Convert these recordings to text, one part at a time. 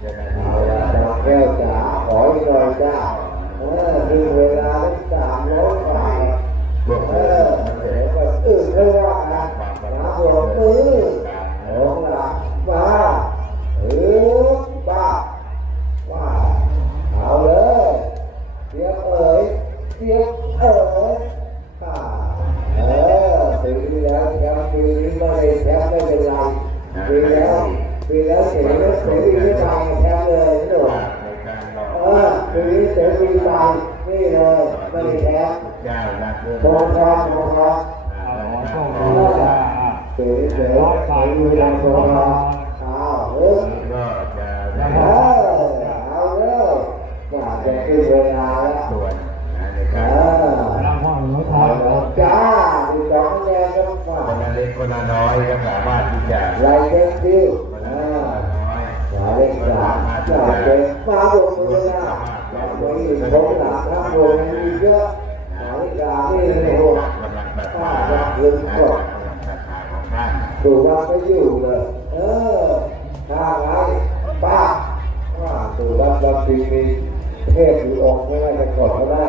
ใช่ไหม เก๋เก๋ยมือดังโซล้วเออเออเอาเร็วยาเวลาแล้วส่วนเห้องน้องทยจ้าดูสองแง่กันฝ่าคนเล็กคนน้อยก็สามารถที่จะไล่เตี้อ่าายเล็กสามจาเด็กมาบนเวลาจากตรงนี้โบราณรับโบรมีเยอะสายกลาญ่โบราณถ้าจะขึ้ก่อน ตัวัดไม่อยู่เลย เออข้างไรป้าว่าดูวัดวัดปีนี้เทพอยู่ออกไม่ได้แต่อดก็ได้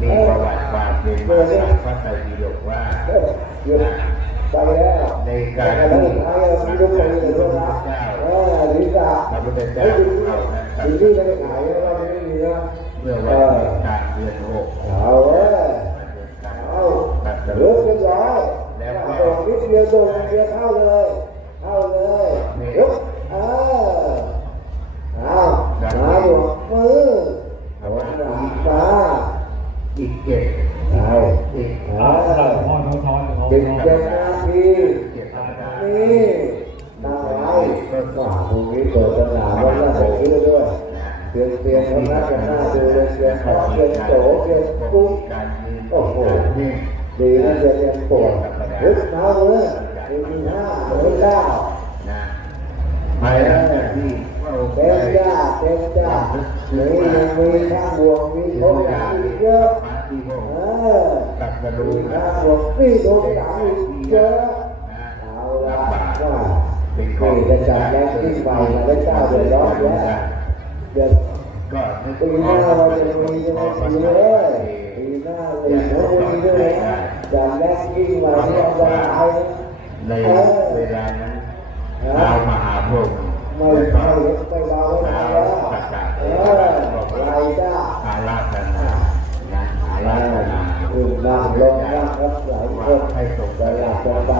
มีประวัติความเป็นมาของพระไตรปิฎกว่าไในการที่พระพุทธเจ้าพระพุทธเจ้าเอาถึงที่ไม่ขายแล้วไม่มีแล้เมื่อวันการเดือนหกเอาเว้ยเอาเลิกกันแล้วแล้วก็นิดเดียวโดนเดียวเข้าเลย เต็นโสเรียนกุ้งโอ้โหดีนะเรียนเรียนโสลึกเท้าเลยมีห้าหรือเก้าไปและเป็นจ้าเป็นจ้าหรือยังมีข้างบวกมีโทษเยอะเออมีข้างบวกมีโทษเยอะเอาละว่าคุจะจัดแรงที่ไปแล้วเจ้าเดือดร้อนแล้วเดือด ก็นึกปีหน้าเราจะมีจะมีเลยปีหน้าเลยนะมีด้วยนะจัดแรงที่ใหม่ที่อันตรายในเวลานั้นเรามหาพรหมไม่แล้วไม่ก็ไม่เบาไม่เราเบาประกาศเอเออบอกไราจ้าอาราธนานะอาราธนาคือนั่งลงนั่งรับหลายคว่านให้ส่งแต่ไปอยากจะจะต้ฟัองงโป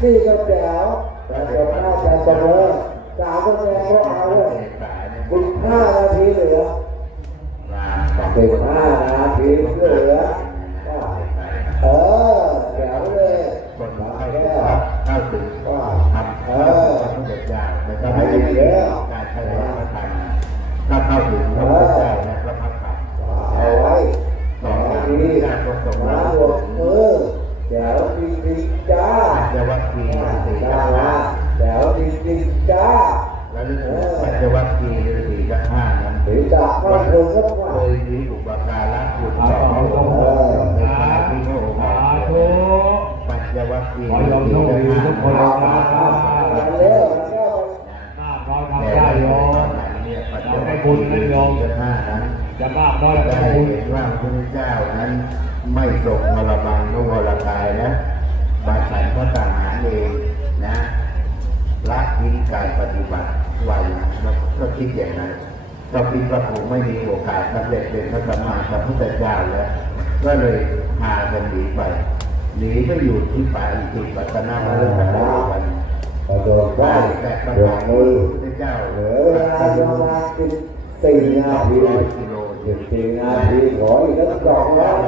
นั่นนี่ก็แจ๋วแต่เดี๋ยวหน้าจันเสมอสามคะแนนก็เอาเลยสิบห้านาทีเหลือสิบห้านาทีเหลือเอ หรือจากข้อมูลก็ว่าเคยมีอุปการะคุณเอาต่อเอาพระองค์ในขณะที่พระองค์สาธุปัจจวัคคีย์ขอโยมโชคดีทุกคนเอานะมาเร็วแล้วก็มากน้อยทำได้โยอมเนี่ยปัจจเราวัให้คบุคีญย์นะโยมสี่กับห้านั้นจะมากน้อยได้แต่บุญเห็นว่าพระเจ้านั้นไม่ทรงมรบังนุวรกายนะมาฉันพระต่างหารเองนะละทิ้งการปฏิบัติไว้แล้วก็คิดอย่างนั้น ก็คิดว่าผมไม่มีโอกาสสำเร็จเป็นพระสัมมาสัมพุทธเจ้าแล้วก็เลยพากันหนีไปหนีไปอยู่ที่ป่าอิสิปัตนาเรื่องกันวันกระโดดได้แต่ประบวกาคือพระเจ้าเหลือเวลาประมาณสิบสี่นาทีร้อยกิโลสิบสี่นาทีขออีกสักสองร้อย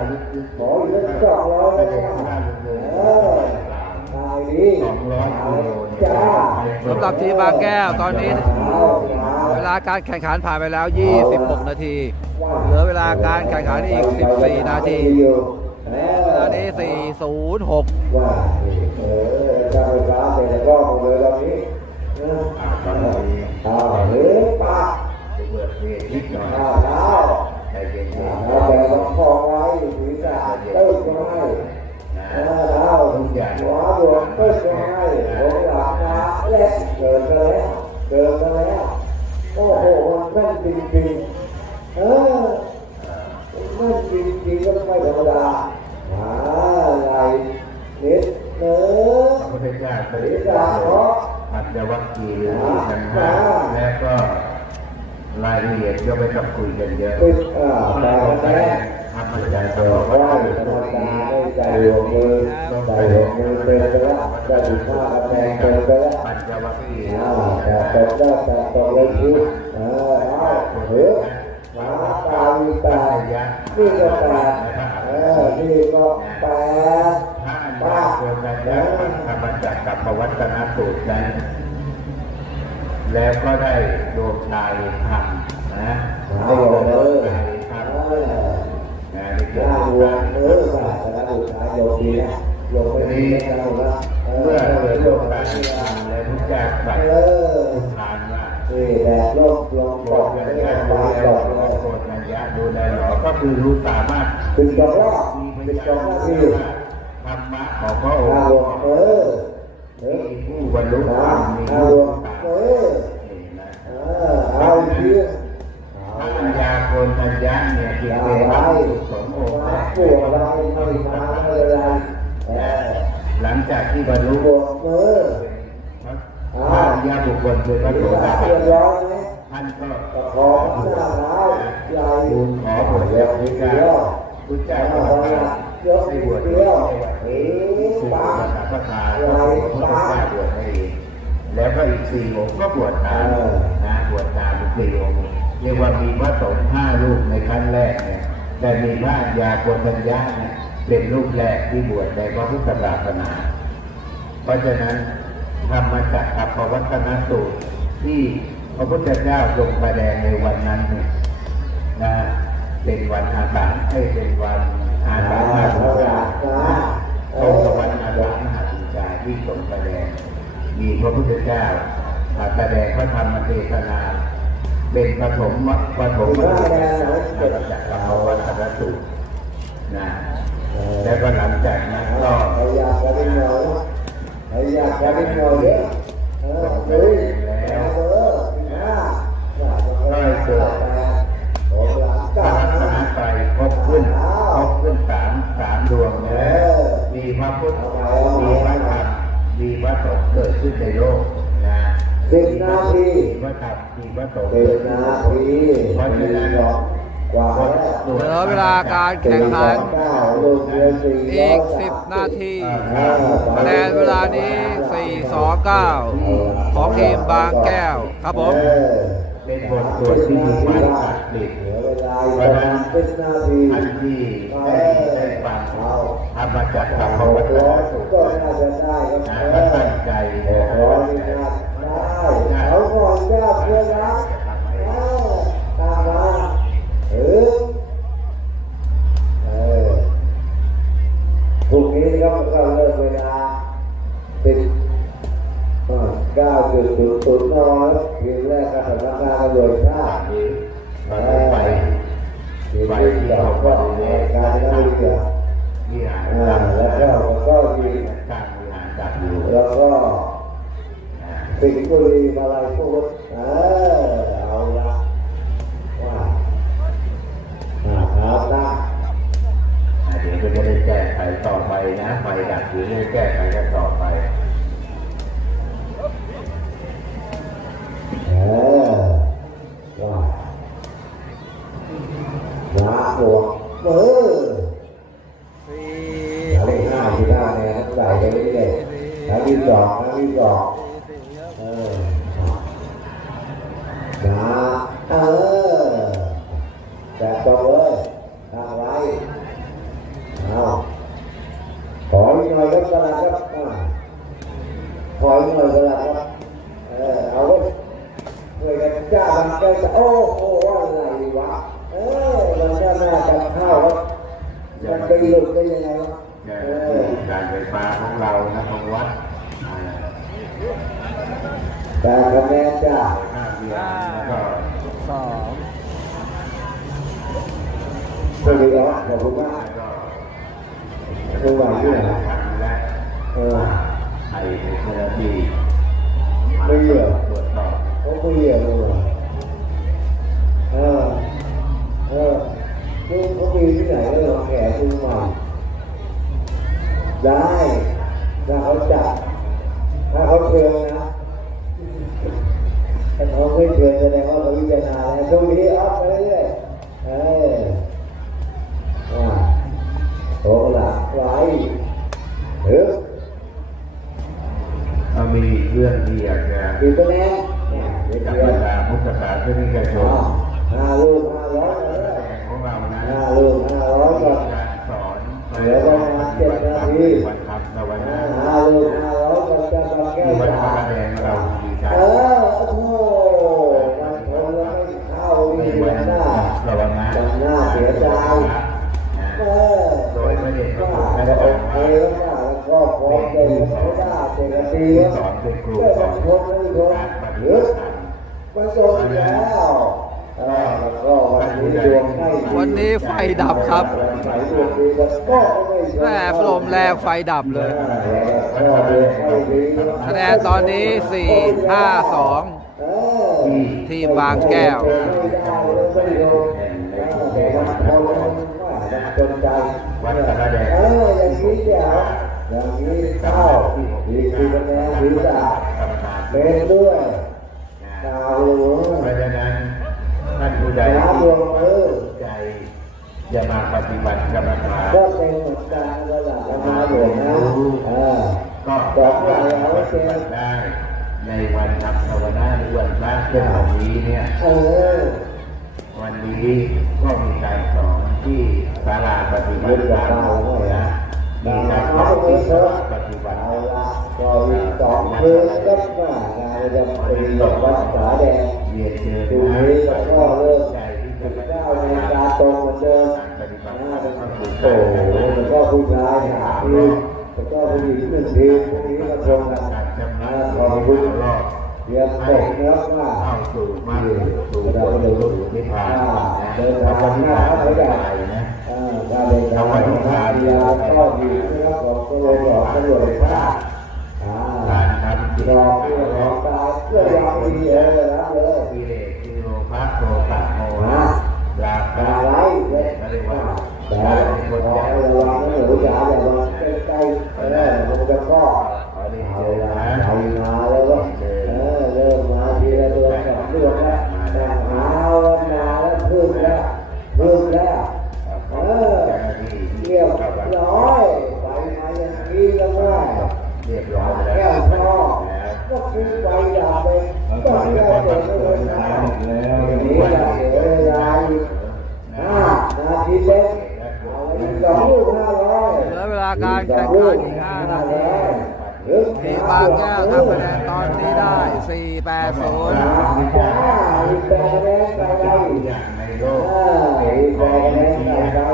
ขออีกสักสองร้อยเออทายดีสองร้อยกิโลเจ้าสำหรับทีบางแก้วตอนนี้ วลาการแข่งขันผ่านไปแล้ว 26 นาที เหลือเวลาการแข่งขันอีก 14 นาทีเวลานี้ 406ว่าเออถ้าจ้านแต่ก็หมดเลยตอนนี้นะตอนนี้อ้าวเฮ้ยปากจะเบิดเวทนิดหน่อยอ้าแล้วใจเย็นแล้วแต่ต้องคองไว้ศีรษะเติมก็ให้ๆนะอ้าวหัวบวมเติมก็ให้หัวหลังมาเล็กเกินไปแล้วเกินไปแล้ มันแม่นจริงๆเออแม่นจริงๆก็ไม่ธรรมดาอะไรนิดเนื้พระพุทธเจ้าเคยศีรษะเพราะปัจจวัคคีย์ที่ทั้งห้าและก็รายละเอียดก็ไม่ต้องคุยกันเยอะเป็นอ่าแต่เราแม่ได้ทำอาจารย์เอก็อบอกไหว้ว่าธรรมดาไม่ใจหัวมือใจหัวมือเป็นไปแล้วได้ถึงห้าคะแนนเป็นไปแล้วปัญจวัคคีย์อ่าแต่ตกได้แต่ตกเลยคือเออ เอาเฮ้ยมาตามีตานี่ก็แปดเออนี่ก็แปดถ้าอันยาควรจะได้ธรรมจักรกับวัตนสูตรนั้นแล้วก็ได้ดวงชายธรรมนะเอาหัวมือชายธรรมเออนะนี่เกี่ยวหน้ากับหัวมือก็ชนะอุทัยโยมดีนะโยมไม่ดีเราละเอเมื่อเกิดโยมไปชายธรรมและทุกอย่างบัตเออ นี่แดดลมลมโปตรกไม่ได้ยะดูมาแลตหลกอเลยโปรดนยะดูแลหรอก็คือรู้สามารถถึงจะรอดมีพถึงยาจะรอดที่ที่ว่าธรรมะของพระองอาค์เออเออผู้บรรลุธรรมมี เป็นพระโสรษะดาบัเรียบนร้อยไหมท่านก็ตะขอหน้าเท้าใหญ่ทูลขอผลเดีแล้ยววพนิระดเดีเจ้ายวพระเจ้าเอาก็ไปได้ยกให้นิบวดชเดีด้วยยวในวันเอ๋นี้ปาพระสัพพะทาพระพุทธเจ้าบวชให้เองแล้วก็ก็อีกสี่องค์ก็บวชตามนะบวชตามอีกสี่องค์เรียกว่ามีพระสงฆ์ห้ารูปในขั้นแรกเนี่ยแต่มีพระอัญญาโกณทัญญาเนี่ยเป็นรูปแรกที่บวชในพระพุทธศาสนา เพราะฉะนั้น ธรรมจักรกับวัฒนสูตร ที่พระพุทธเจ้าทรงแดงในวันนั้นเนี่ยนะเป็นวันอาสาฬหให้เป็นวันอาสาฬหาบูชาตรงกับวันอาสาฬหาบูชาที่ทรงแดง มีพระพุทธเจ้ามาแสดงพระธรรมเทศนา เป็นปฐมปฐมบทธรรมจักรกับวัฒนสูตรนะแล้วก็หลังจากนั้นก็ ใครอยากจะได้หน่อยใครอยากได้หน่อยเนี่ยเออเฮ้ยแล้วเออนะได้เกิดโอ้ยพระก้ารัตนนะตรัยครบขึ้นครบขึ้นสามสามดวงแล้วมีพระพุทธมีพระธรรมมีพระสงฆ์เกิดขึ้นในโลกนะสิบนาทีมีพระธรรมมีพระสงฆ์เกิดนาทีเพราะฉะนั้นกว่าเหลือเวลาการแข่งขันอีกสิ 10นาทีคะแนนเวลานี้ 4-2-9 ของทีมบางแก้วครับผมเป็นบทสวดที่มีความศักดิ์สิทธิ์เหลือเวลาอีกประมาณสิบนาทีท่านที่ได้ได้ฟังธรรมจักรกับพระวัฒนร้อยสูตรก็น่าจะได้ครับนะเอก็อตั้งใจนะร้อยนี่น่าได้เอาก่อนเจ้าเพื่อนรั งาของเรานะของวัดแต่คะแนนจ้าห้าเดือนก็สองสวัสดีครับขอบคุณมากก็คือว่าที่ไหนและเออไอ้เจ้าหน้าที่ไม่เหรอตรวจสอบเขาไม่เหยียบเลยเออเออคือเขามีที่ไหนเลยแขกคุณมาได้ ถ้าเขาจัดถ้าเขาเชิญนะถ้าเขาไม่เชิญแสดงว่าเขาพิจารณาแล้วช่วงนี้อัพไปเรื่อยๆเออว่าโอ้ละไว้เฮ้ยเรามีเรื่องที่อยากจะกี่คะแนนเนี่ยเดี๋ยวกับเดี๋บยรวรดาพุทธศาสนิกชอ๋อนห้าลูกห้าร้อยเออของเรานะห้าลูกห้าร้อยก่อนการสอนเดี๋ยวประมาณเจ็ดนาที เราดีใจเออโอ้โหมันทนแล้วไม่เข้าในนี่วัมันนหน้าระวังนะมันหน้าเสียใจเออโดยไม่ได้ประก็กาศโอนะเคครับแล้วก็พร้อมจะอยู่เขาได้เจกันดีแล้วสอนเป็นครูเพื่อสอนทนไม่ทนการปหฏิรือบัติธรรมมันโดนแล้วเออแล้วก็วันนี้ดวงไม่ดีวันนี้ไฟดับครับไหนดวงดีกันก็ไม่ใช่แม่ลมแรงไฟดับเลยก็ดวงไม่ดี คะแนนตอนนี้ 4-5-2เออทีมบางแก้วไม่ได้เลยไม่โดนแต่มันทนแล้วมันว่ามันจนใจวัดพระแดงเอออย่างนี้เดี๋ยวอย่างนี้เข้าดีคือคะแนนหรือจ่าเป็นด้วยดาวหลวงเพราะฉะนั้นท่านผู้ใดดาวที่ดวงเออใจจะมาปฏิบัติกรรมฐานก็เป็นเหมือนกันระดับดาวหลวงนะเออ ก็สองอย่างเอาปไว้ฏิเจบัอติได้ในวันทำภาวนาหรือวันพระเช่นวันนี้เนี่ยเออวันนี้ก็มีการสอนที่ศาลาปฏิบัติธรรมนะมีการสอนที่ศาลาปฏิบัติธรเอารมละก็มีสองคืนก็ว่างานจะเป็นหลบวัดสาแดงเรียนเชิญดูนะนี้ก็เริ่มใจที่สิจะบเก้านาฬิกาตรงเหมือนเดิมปฏิบัติหน้าธรเป็นรมโอ้โหมันก็ผู้ชายหาที มันก็ผู้หญิงหนึ่งทีพวกนี้ก็ตรงกันการจำนะนำขอบคุณรอบเรียนตกเนื้อว่าเข้าสู่มรรคสู่ผลสู่นิพพานนะเดินทางหน้าพพานเขาไม่ได้ได้นะอ่าถ้าเดินทางไปทางยาก็ดีนะครับผมก็เลอกตำรวจว่าอ่าการทำจิตรอเพื่อรอตาเพื่อยังดีเลยนะเลยกิเลสคือโลภะโทสะโมหะราคะอะไรเนี่ยรียกว่าแต่การขเป็นคอนใจให้ระวังนะหนูจ๋าอย่ามาใกล้ๆ เออมันจะก็ขอได้เอาเจอละเอามาแล้วก็เออเริ่มมาทีละเดือนสองเดือนแล้วแต่หาวันนาแล้วพึ่งแล้วพึ่งแล้วเออเรียบร้อยไปมาอย่างนี้แล้วว่าเรียบร้อยแล้แก้วพ่อก็คือไปอยาไปต้องได้เดินไปเลยนะทีนี้อยากเสียเวลาอีกห้านาทีเต็มเอาอีกสองลูกห้าร้อย การแข่งขันอีก5นาทีทีมบางแก้วทำคะแนนตอนนี้ได้ 4 8 0อีกแปดแดงไปได้อย่างในโลกอ่าอีกแปดแดงไปได้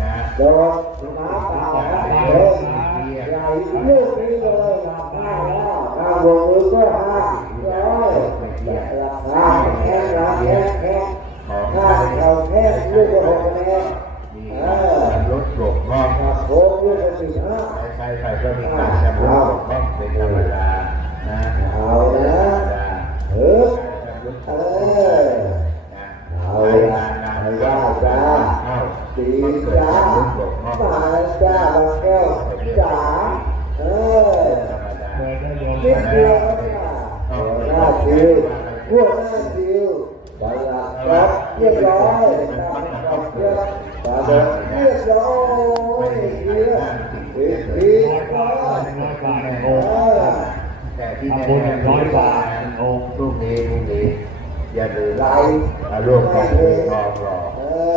นะโดนน้ำเล่าเฮ้ยใหญ่ลูกนี้เลยหลับได้แล้วข้าวงมือก็ห้าร้อยราคาแค่ราคาแค่ถ้าเราแค่ลูกละหกคะแนนมีเอการอลดลบห้องถ้าโค้งลูกละสิบห้า ใครใครก็มีการจำลดหลบห้องเป็นธรรมดานะเอาละเออเออเอาละไม่ว่าจ้าตีจ้ามาจ้าบางแก้วจ๋าเออ เดินได้โยม นิดเดียวหน้าชิวพวกหน้าชิวบาลาครับเรียบร้อยตามคำเรียบตาเดินเรียบร้อยเรียบดีดี ร้อยบาท ร้อย ร้อยบาท เอ โอ้ อ แต่ที่ ทำ แน่ บุญหนึ่งร้อยบาทโอ้พรุ่งนี้พรุ่งนี้อย่าลืมร่วมกันดูทองหล่อ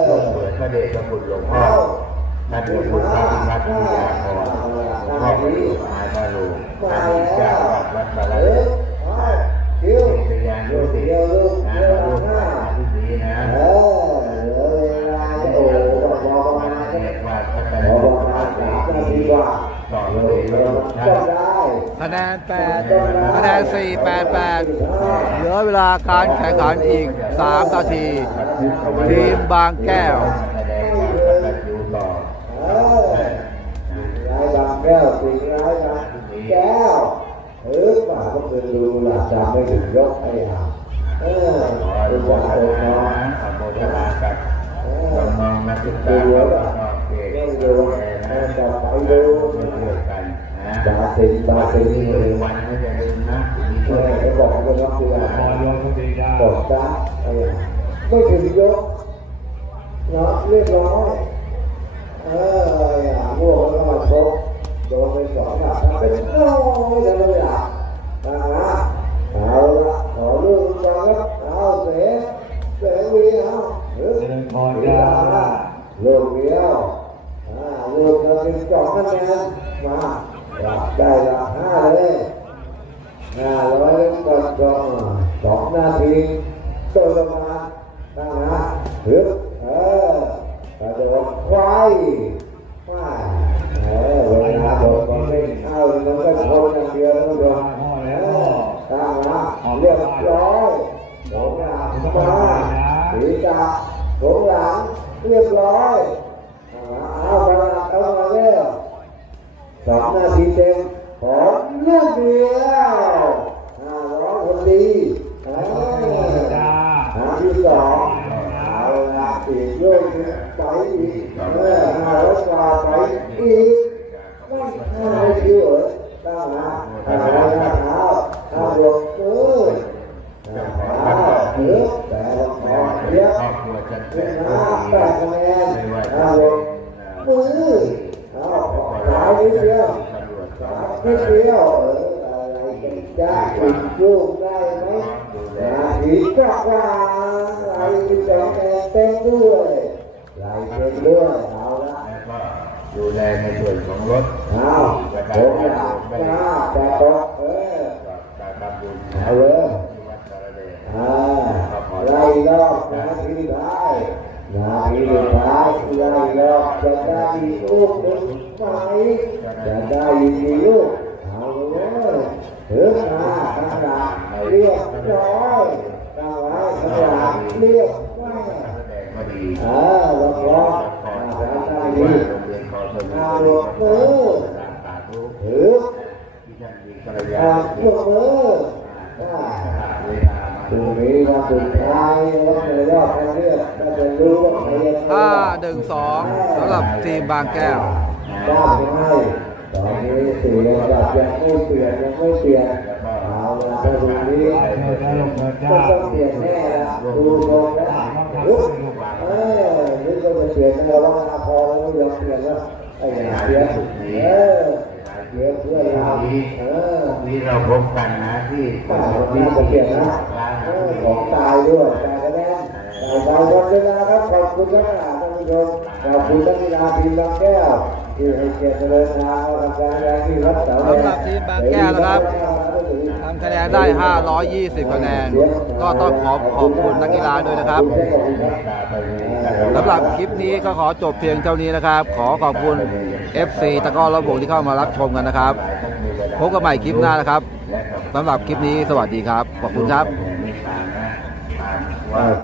ร่วมเปิดพระเดชพระคุณหลวงพ่อท่านเป็นคุณพระพิพัฒน์วิทยาพรหลวงพ่อพระลูกอาจารย์ลูกมาอดีตแล้เจ้าววั คะแนน8คะแนน4 8 8เหลือเวลาการแข่งขันอีก3นาที ทีมบางแก้วแสดงความกตัญญูต่อเออร้บางแก้วสี่ร้ายบางแก้วเออป่าก็เคยดูหลักจำไม่ถึงยกไอ้ห่าเออขออดูนุโมว่าทเออนาเนาะขอโมทนากับเอน้อองนักศึกษาแล้วแล้วก็ก็เด็กเล่นแดูเออต่อไปดูเดียว กันนบาสินบาสินนี่เลเลยวันไม่จะลืมนะทีนี้เอช่บอกกันว่าคือาบอกจ้าอ้ห่าไม่ถึงยกเนาะเรียบร้อยเอออ้ห่าพวกมันมาชกโดนไปสองหลักเป็นโอ้ยเดี๋ยวไม่ลับนะฮะเอาละขอลูกจังครับเอาเสเสวีเอาเฮ้ยเดินพรจ้าลูกเดียวอ่าลูกเราเป็นสองคะแนนมา หลับได้ละห้าเลยห้าร้อยก่อนก็สองนาทีตัวประมาณนะฮะฮึบเออกระโดดควายาเออแต่ขอเรียกครอบครัวจันทร์เป็นเป็นห้าแปดคะแนนไม่ว่าจะห้าหเป็นมือเอาขายนิดเดียวตำรวจสอขางยนิดเดียวอะไรกันจ้าอีกลูกได้ไหมนาทีก็ว่าไหลจอแดงเต็มด้วยไหลเต็มด้วยเอาละแล้วก็ดูแลในส่วนของรถเอาจะโอ้ได้ยไม่จ้าได้แต่ตกเออการทำบุญเอาเลย ที่วัดสระเดช อ่าไล่รอบนาทีท้ายนาทีท้ายไล่รอบจะได้อีกลูกหนึ่งไหมจะได้อีกกี่ลูกเอาเลยถึงมาข้างหลังเรียบร้อยตั้งไว้ข้างหลัง เรียบร้อยแสดงก็ดีอ่าล็อกล็อกก่อนอ่าที่ได้ว่าดีโรงเรียนคอาหลวงมือสาธุถือที่ท่นมีภรรยาอ่าหลวงมืออ่าเวลามาตรงนี้ว่าสุดท้ายแล้วในรอบการเลือกก็จะรู้ว่าใครจะห้าหนึ่งสองสำหรับทีมบางแก้วได้หรือไม่ตอนนี้เสียงแบบยังไม่เปลี่ยนยังไม่เปลี่ยน เอาละถ้าตรงนี้ก็ต้องเปลี่ยนแน่ละดูตรงแล้วฮึบเออนี่ก็จะเปลี่ยนแล้วว่าพอแล้วยอมเปลี่ยนแล้วไอ้เนี่ยเสียเออเสียเพื่อนเราเออนี้เราพบกันนะที่ป้าคนนี้จะเปลี่ยนนะของตายด้วยตายกันแน่ตายไปวันเวลาครับขอบคุณท่านท่านผู้ชมขอบคุณนักกีฬาทีมบางแก้วที่ให้เกียรติเดินทางมาทำการแสดงที่วัดเสาแดงสำหรับทีมบางแก้วนะครับำคะแนนได้ 520 คะแนน ก็ต้องขอขอบคุณนักกีฬาด้วยนะครับสำหรับคลิปนี้ก็ขอจบเพียงเท่านี้นะครับ ขอขอบคุณ FC ตะก้อระบบที่เข้ามารับชมกันนะครับ พบกันใหม่คลิปหน้านะครับสำหรับคลิปนี้สวัสดีครับ ขอบคุณครับ